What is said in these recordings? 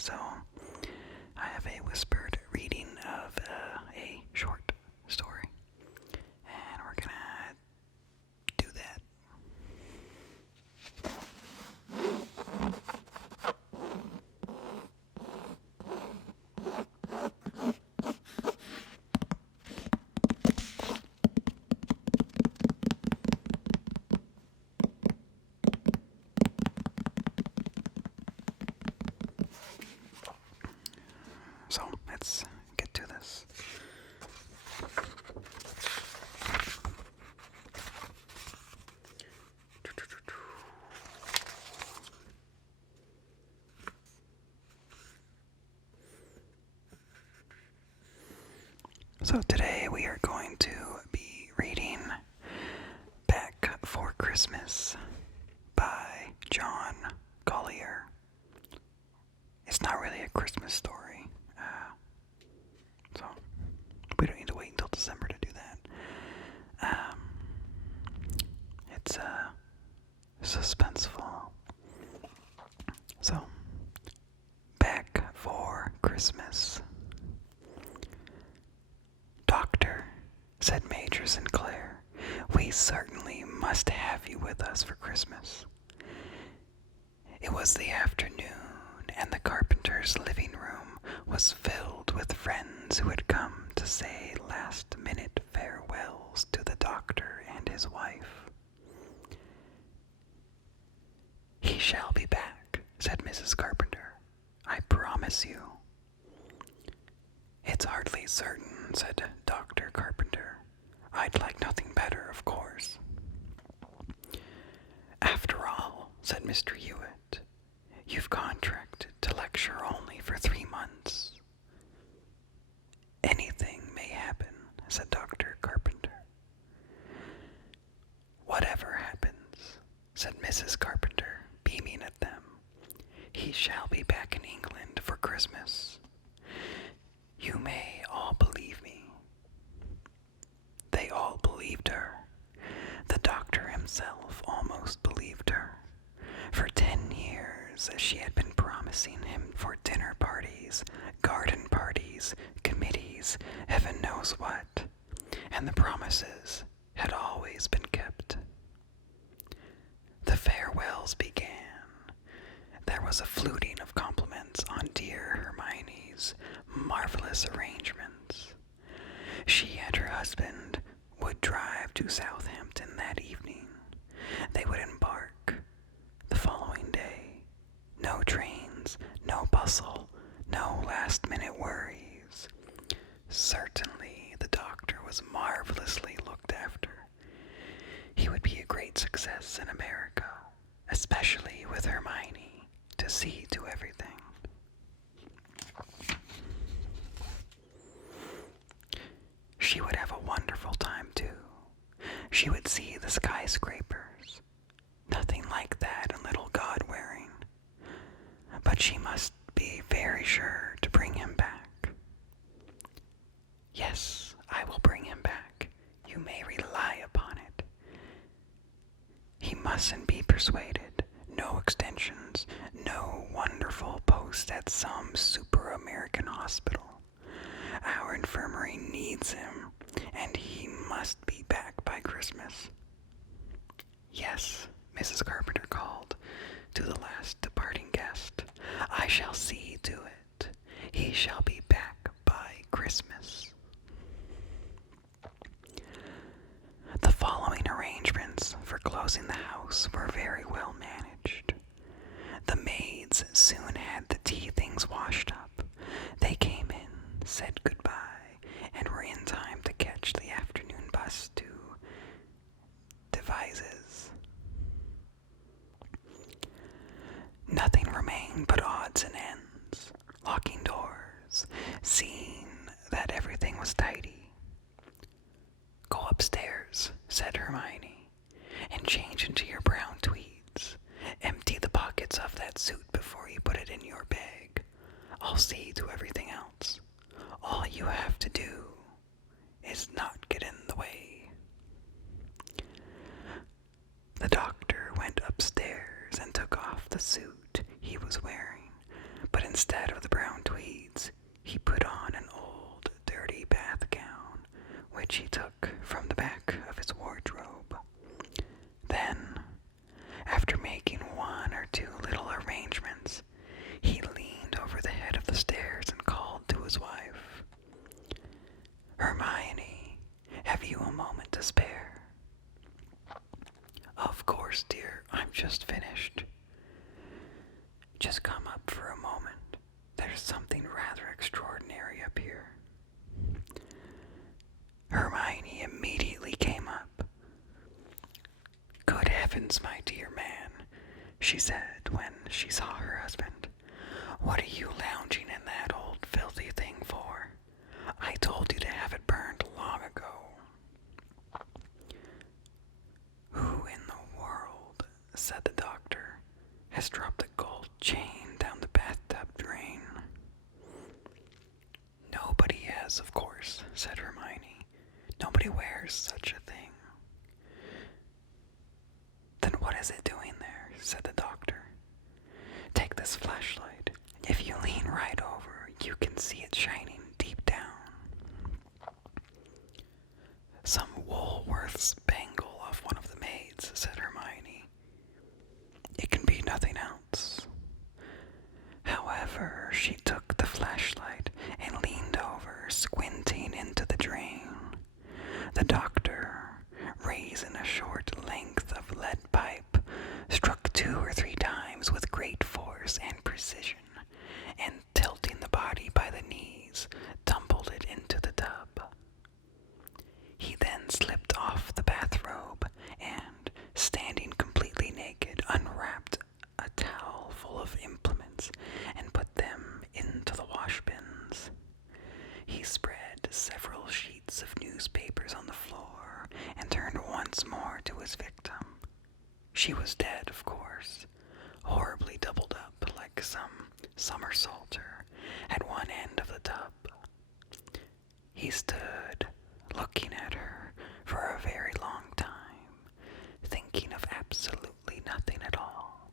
So I have a whispered reading of a short story, and we're gonna do that. So let's get to this. So today we are going to be reading Back for Christmas by John Collier. It's not really a Christmas story, so we don't need to wait until December to do that. It's suspenseful. So, Back for Christmas. Doctor, said Major Sinclair, we certainly must have you with us for Christmas. It was the afternoon, and the carpenter's living room was filled with friends who had come to say last-minute farewells to the doctor and his wife. He shall be back, said Mrs. Carpenter. I promise you. It's hardly certain, said Dr. Carpenter. I'd like nothing better, of course. After all, said Mr. Hewitt, you've contracted to lecture only for 3 months. Anything may happen, said Dr. Carpenter. Whatever happens, said Mrs. Carpenter, beaming at them, he shall be back in England for Christmas. You may all believe me. They all believed her. The doctor himself almost believed her. For 10 years she had been promising him for dinner parties, garden parties, committees, heaven knows what, and the promises had always been kept. The farewells began. There was a fluting of compliments on dear Hermione's marvelous arrangements. She and her husband would drive to Southampton that evening. They would embark the following day. No trains, no bustle, no last-minute worries. Certainly the doctor was marvelously looked after. He would be a great success in America, especially with Hermione to see to everything. She would have a wonderful time, too. She would see the skyscrapers. Nothing like that in little God-wearing. But she must be very sure to bring him back. Yes, I will bring him back. You may rely upon it. He mustn't be persuaded. No extensions. No wonderful post at some super-American hospital. Our infirmary needs him, and he must be back by Christmas. Yes, Mrs. Carpenter called to the last departing guest. I shall see to it. He shall be back by Christmas. The following arrangements for closing the house were very well managed. The maids soon had the tea things washed up. They came in, said goodbye, and were in time to catch the afternoon bus to Devizes. Nothing remained but odds and ends, locking doors, seeing that everything was tidy. Go upstairs, said Hermione, and change into your brown tweeds. Empty the pockets of that suit before you put it in your bag. I'll see to everything else. All you have to do is not get in the way. The doctor went upstairs and took off the suit he was wearing, but Instead of the brown tweeds, he put on an old, dirty bath gown, which he took from the back of his wardrobe. Then, after making one or two little arrangements, he leaned over the head of the stairs and called to his wife. "Hermione, have you a moment to spare?" "Of course, dear, I'm just finished." "Just come up for a moment. There's something rather extraordinary up here." Hermione immediately came up. "Good heavens, my dear man," she said when she saw her husband. "What are you lounging in that old filthy thing for? I told you to have it burned long ago." "Who in the world," said the doctor, "has dropped a gold chain down the bathtub drain?" "Nobody has, of course," said Hermione. "Nobody wears such a thing." "Then what is it doing there?" said the doctor. "Take this flashlight. If you lean right over, you can see it shining deep down." "Some Woolworth's bangle off one of the maids," said Hermione. "It can be nothing else." However, she took the flashlight and leaned over, squinting into the drain. The doctor, raising a short length of lead pipe, struck 2 or 3 times with great force and precision, and tilting the body by the knees, tumbled it into the tub. He then slipped off the bathrobe and, standing completely naked, unwrapped a towel full of implements and put them into the wash bins. He spread several sheets of newspapers on the floor and turned once more to his victim. She was dead, of course, horribly doubled up like some somersaulter at one end of the tub. He stood looking at her for a very long time, thinking of absolutely nothing at all.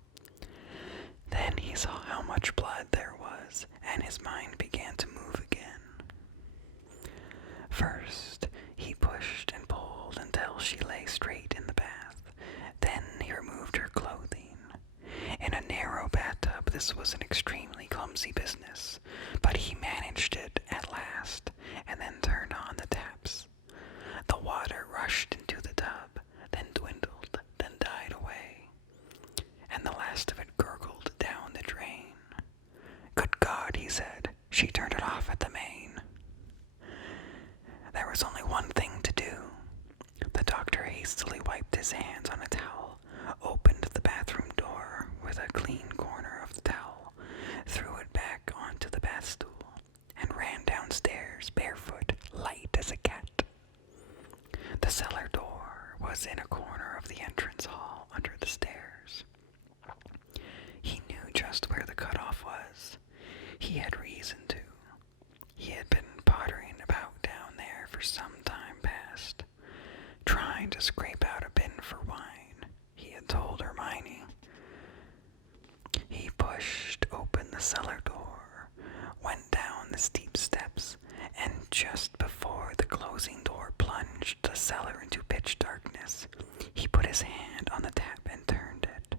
Then he saw how much blood there was, and his mind began to move again. First, he pushed and pulled until she lay straight in the bath. Then he removed her clothing. In a narrow bathtub, this was an extremely clumsy business, but he managed it at last, and then turned on the taps. The water rushed into the tub, then dwindled, then died away, and the last of it gurgled down the drain. "Good God," he said, "she turned it off at the main." There was only one thing to do. The doctor hastily wiped his hands on a towel, opened the bathroom door with a clean corner of the towel, threw it back onto the bath stool, and ran downstairs barefoot, light as a cat. The cellar door was in a corner of the entrance hall under the stairs. He knew just where the cutoff was. He had reason to. He had been pottering about down there for some time past, trying to scrape out a bin for wine, he had told Hermione. He pushed open the cellar door, went down the steep steps, and just before the closing door plunged the cellar into pitch darkness, he put his hand on the tap and turned it.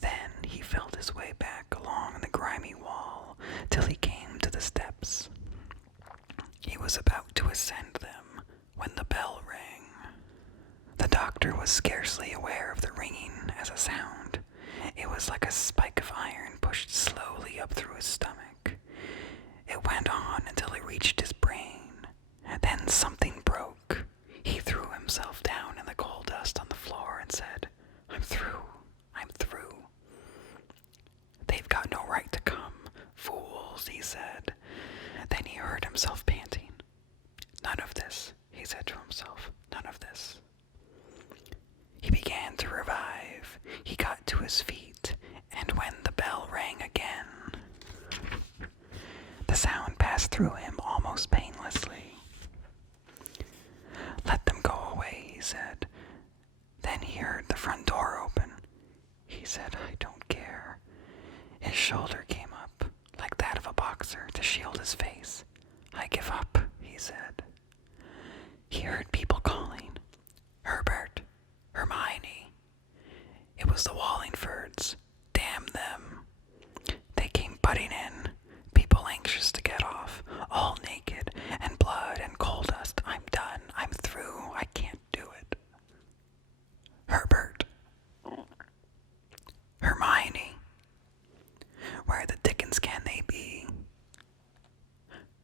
Then he felt his way back along the grimy wall till he came to the steps. He was about to ascend them when the bell rang. The doctor was scarcely aware of the ringing as a sound. It was like a spike of iron pushed slowly up through his stomach. It went on until it reached his brain. Then something broke. He threw himself down in the coal dust on the floor and said, I'm through. They've got no right to come. Fools, he said. Then he heard himself panting. None of this, he said to himself. None of this. He began to revive. He got to his feet, and when the bell rang again, the sound passed through him almost painlessly. Let them go away, he said. Then he heard the front door open. He said, I don't care. His shoulder came up, like boxer to shield his face. "I give up," he said. He heard people calling, "Herbert, Hermione." It was the Wallingfords. Damn them. They came butting in, people anxious to get off, all naked, and blood and coal dust. "I'm done. I'm through. I can't do it." "Herbert. Hermione. Where the dickens can they be?"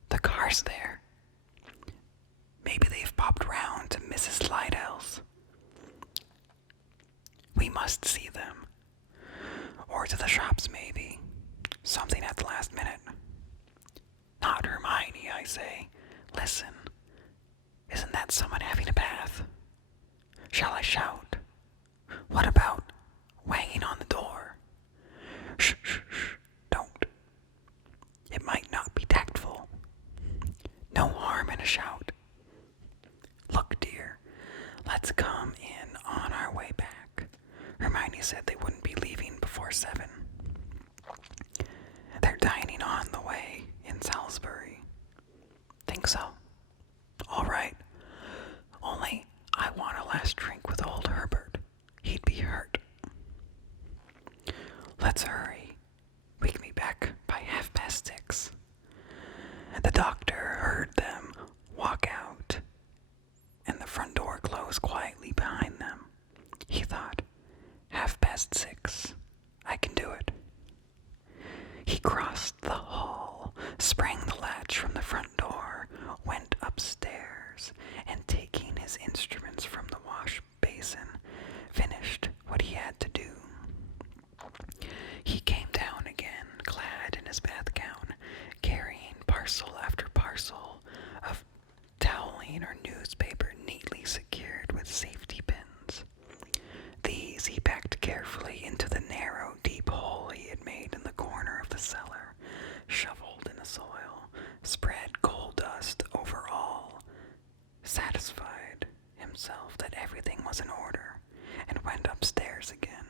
"The car's there. Maybe they've popped round to Mrs. Slidell's." "We must see them. Or to the shops, maybe. Something at the last minute." "Not Hermione, I say. Listen. Isn't that someone having a bath? Shall I shout? What about wanging on the door?" "Shh, shh, shh. Don't. It might not be tactful. No harm in a shout. Look, dear, let's come in on our way back. Hermione said they wouldn't be leaving before 7. They're dining on the way in Salisbury." "Think so? All right. Only I want a last drink with old Herbert. He'd be hurt." "Let's hurry. We can be back by 6:30. The doctor heard them walk out, and the front door closed quietly behind them. He thought, 6:30. I can do it." He crossed the hall, sprang the latch from the front door, went upstairs, and taking his instruments from the wash basin, finished what he had to do. He came down again, clad in his bath gown, carrying parcel after parcel of toweling or newspaper neatly secured with safety pins. These he packed carefully into the narrow, deep hole he had made in the corner of the cellar, shoveled in the soil, spread coal dust over all, satisfied himself that everything was in order, and went upstairs again.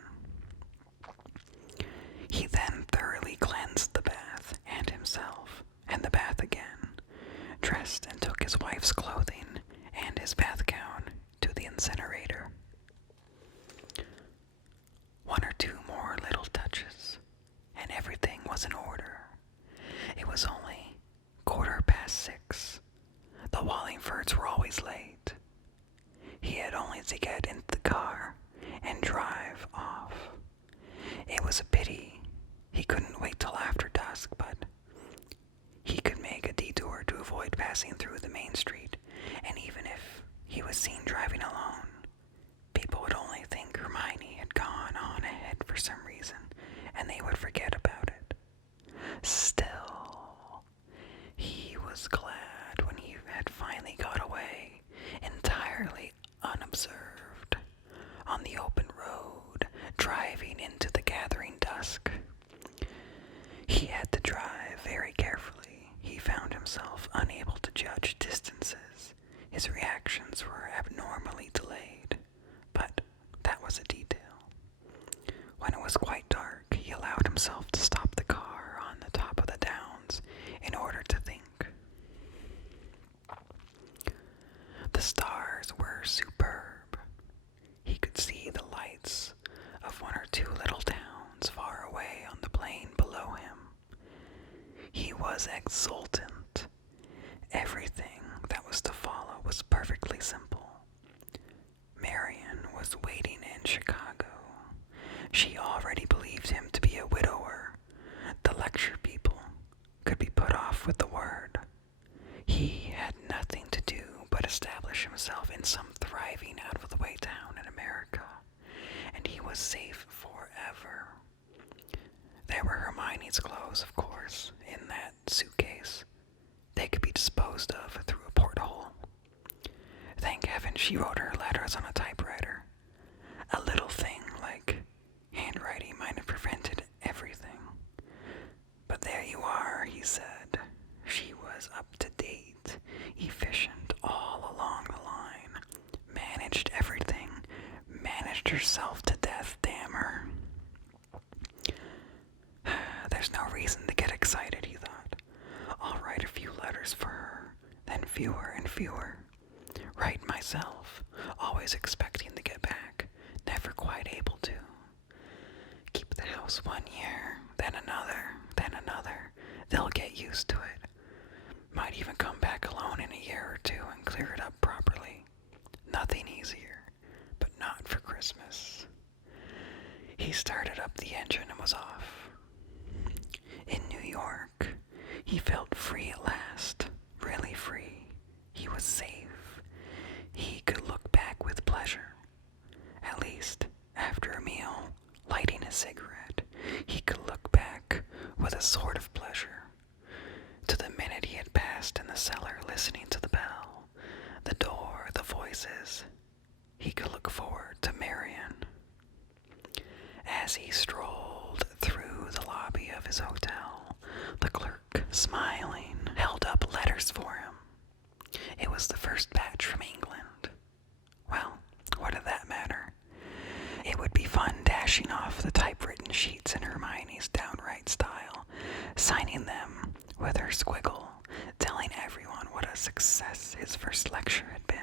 He then thoroughly cleansed the bath and himself, and the bath again, dressed and took his wife's clothing and his bath gown to the incinerator. One or two more little touches, and everything was in order. It was only 6:15. The Wallingfords were always late. He had only to get into the car and drive off. It was a pity he couldn't wait till after dusk, but he could make a detour to avoid passing through the main street, and even if he was seen driving alone, people would only think Hermione had gone on ahead for some reason, and they would forget about it. Still, he was glad when he had finally got away, entirely unobserved, on the open road, driving into the gathering dusk. He had to drive very carefully. He found himself unable to judge distances. His reactions were abnormally delayed, but that was a detail. When it was quite dark, he allowed himself to stop the car on the top of the downs in order to think. The stars were superb. He could see the lights of one or two little towns far away on the plain below him. He was exultant. Everything that was to follow was perfectly simple. Marion was waiting in Chicago. She already believed him to be a widower. The lecture people could be put off with the word. He had nothing to do but establish himself in some thriving out-of-the-way town in America, and he was safe forever. There were Hermione's clothes, of course, in that suitcase. They could be disposed of through a porthole. Thank heaven she wrote her letters on a typewriter. A little thing like handwriting might have prevented everything. But there you are, he said. She was up to date, efficient all along the line, managed everything, managed herself to death, damn her. There's no reason to get excited, he thought. letters for her, then fewer and fewer. Write myself, always expecting to get back, never quite able to. Keep the house 1 year, then another, then another. They'll get used to it. Might even come back alone in a year or two and clear it up properly. Nothing easier, but not for Christmas. He started up the engine and was off. In New York, he felt free at last, really free. He was safe. He could look back with pleasure. At least, after a meal, lighting a cigarette, he could look back with a sort of pleasure. To the minute he had passed in the cellar listening to the bell, the door, the voices, he could look forward to Marion. As he strolled through the lobby of his hotel, the clerk, smiling, held up letters for him. It was the first batch from England. Well, what did that matter? It would be fun dashing off the typewritten sheets in Hermione's downright style, signing them with her squiggle, telling everyone what a success his first lecture had been,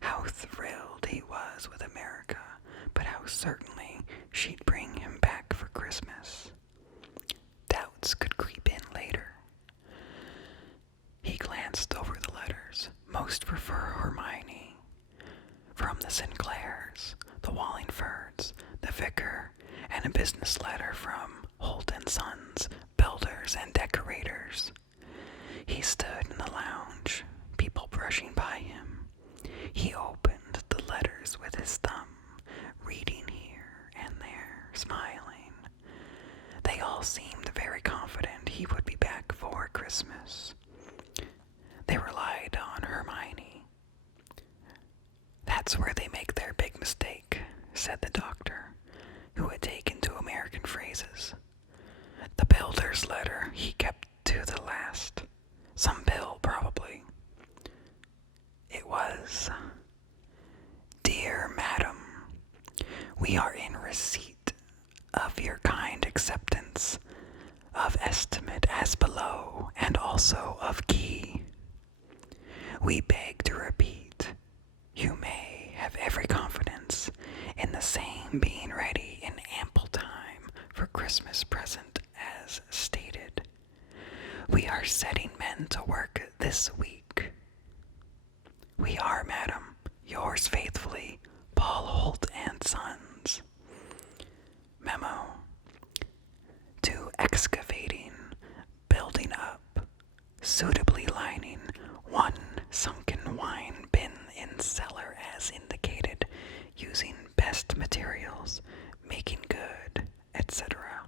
how thrilled he was with America, but how certainly she'd bring him back for Christmas. Doubts could creep in later. He glanced over the letters, most for Hermione, from the Sinclairs, the Wallingfords, the vicar, and a business letter from Holt & Sons, builders and decorators. He stood in the lounge, people brushing by him. He opened the letters with his thumb, reading here and there, smiling. They all seemed very confident he would be back for Christmas. They relied on Hermione. "That's where they make their big mistake," said the doctor, who had taken to American phrases. The builder's letter he kept to the last. Some bill, probably. It was, "Dear Madam, we are in receipt of your kind acceptance of estimate as below, and also of key. We beg to repeat, you may have every confidence in the same being ready in ample time for Christmas present as stated. We are setting men to work this week. We are, madam, yours faithfully, Paul Holt and Sons. Memo. To excavating, building up, suitably lining one sunken wine bin in cellar as indicated, using best materials, making good, etc.